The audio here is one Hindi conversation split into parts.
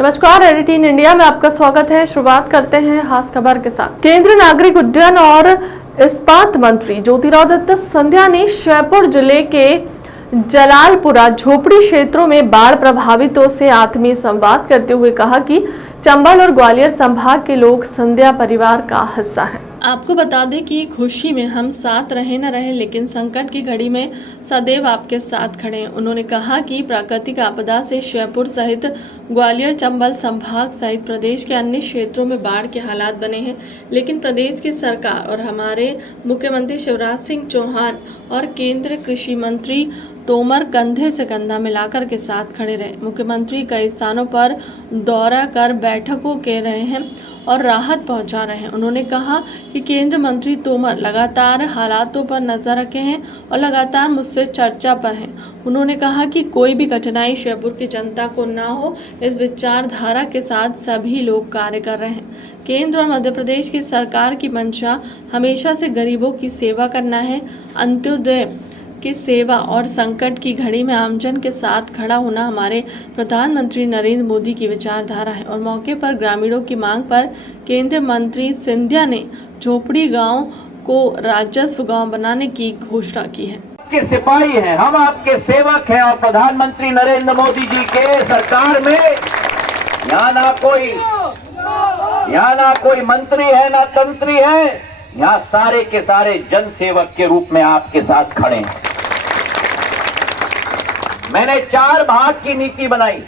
नमस्कार, एडिटीन इंडिया में आपका स्वागत है। शुरुआत करते हैं खास खबर के साथ। केंद्रीय नागरिक उड्डयन और इस्पात मंत्री ज्योतिरादित्य सिंधिया ने जयपुर जिले के जलालपुरा झोपड़ी क्षेत्रों में बाढ़ प्रभावितों से आत्मीय संवाद करते हुए कहा कि चंबल और ग्वालियर संभाग के लोग सिंधिया परिवार का हिस्सा हैं। आपको बता दें कि खुशी में हम साथ रहे न रहे, लेकिन संकट की घड़ी में सदैव आपके साथ खड़े हैं। उन्होंने कहा कि प्राकृतिक आपदा से जयपुर सहित ग्वालियर चंबल संभाग सहित प्रदेश के अन्य क्षेत्रों में बाढ़ के हालात बने हैं, लेकिन प्रदेश की सरकार और हमारे मुख्यमंत्री शिवराज सिंह चौहान और केंद्रीय कृषि मंत्री तोमर कंधे से कंधा मिलाकर के साथ खड़े रहे। मुख्यमंत्री कई स्थानों पर दौरा कर बैठकों के रहे हैं और राहत पहुंचा रहे हैं। उन्होंने कहा कि केंद्रीय मंत्री तोमर लगातार हालातों पर नजर रखे हैं और लगातार मुझसे चर्चा पर हैं। उन्होंने कहा कि कोई भी कठिनाई जयपुर की जनता को ना हो, इस विचारधारा के साथ सभी लोग कार्य कर रहे हैं। केंद्र और मध्य प्रदेश की सरकार की मंशा हमेशा से गरीबों की सेवा करना है। अंत्योदय की सेवा और संकट की घड़ी में आमजन के साथ खड़ा होना हमारे प्रधानमंत्री नरेंद्र मोदी की विचारधारा है। और मौके पर ग्रामीणों की मांग पर केंद्रीय मंत्री सिंधिया ने झोपड़ी गांव को राजस्व गांव बनाने की घोषणा की है। आपके सिपाही हैं, हम आपके सेवक हैं और प्रधानमंत्री नरेंद्र मोदी जी के सरकार में यहाँ ना कोई मंत्री है ना तंत्री है, यहाँ सारे के सारे जन सेवक के रूप में आपके साथ खड़े हैं। मैंने 4 भाग की नीति बनाई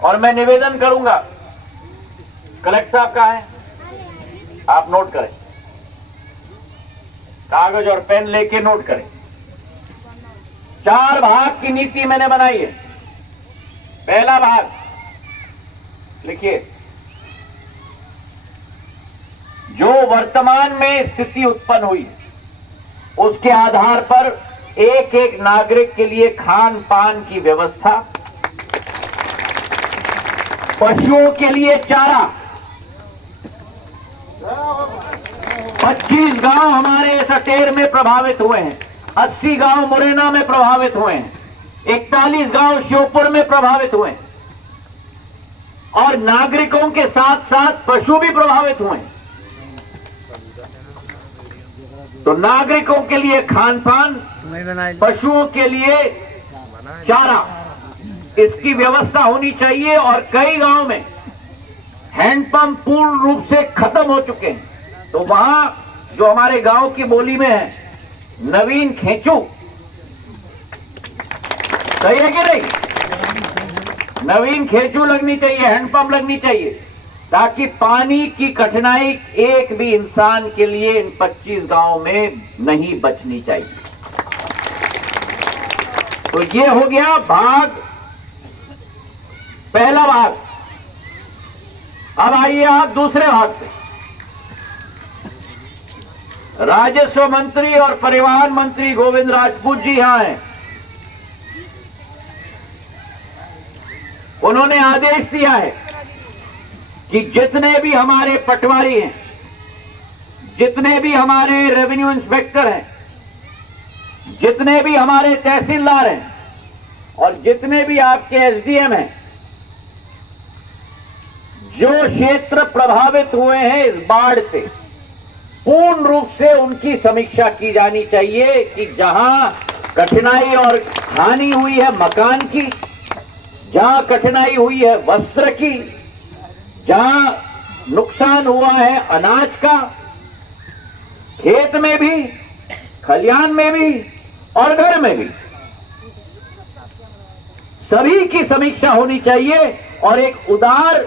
और मैं निवेदन करूंगा, कलेक्टर साहब कहाँ है, आप नोट करें, कागज और पेन लेके नोट करें। 4 भाग की नीति मैंने बनाई है। पहला भाग लिखिए, जो वर्तमान में स्थिति उत्पन्न हुई उसके आधार पर एक एक नागरिक के लिए खान पान की व्यवस्था, पशुओं के लिए चारा। 25 गांव हमारे इस अटेर में प्रभावित हुए हैं, 80 गांव मुरैना में प्रभावित हुए हैं, 41 गांव श्योपुर में प्रभावित हुए हैं और नागरिकों के साथ साथ पशु भी प्रभावित हुए हैं। तो नागरिकों के लिए खान पान, पशुओं के लिए चारा, इसकी व्यवस्था होनी चाहिए। और कई गांव में हैंडपंप पूर्ण रूप से खत्म हो चुके हैं, तो वहां जो हमारे गांव की बोली में है नवीन खेचू, सही है कि नहीं, नवीन खेचू लगनी चाहिए, हैंडपंप लगनी चाहिए, ताकि पानी की कठिनाई एक भी इंसान के लिए इन 25 गांव में नहीं बचनी चाहिए। तो ये हो गया भाग, पहला भाग। अब आइए आप दूसरे भाग पे। राजस्व मंत्री और परिवहन मंत्री गोविंद राजपूत जी यहां हैं। उन्होंने आदेश दिया है कि जितने भी हमारे पटवारी हैं, जितने भी हमारे रेवेन्यू इंस्पेक्टर हैं, जितने भी हमारे तहसीलदार हैं और जितने भी आपके एसडीएम हैं, जो क्षेत्र प्रभावित हुए हैं इस बाढ़ से, पूर्ण रूप से उनकी समीक्षा की जानी चाहिए कि जहां कठिनाई और हानि हुई है मकान की, जहां कठिनाई हुई है वस्त्र की, जहां नुकसान हुआ है अनाज का, खेत में भी, खलिहान में भी और घर में भी, सभी की समीक्षा होनी चाहिए और एक उदार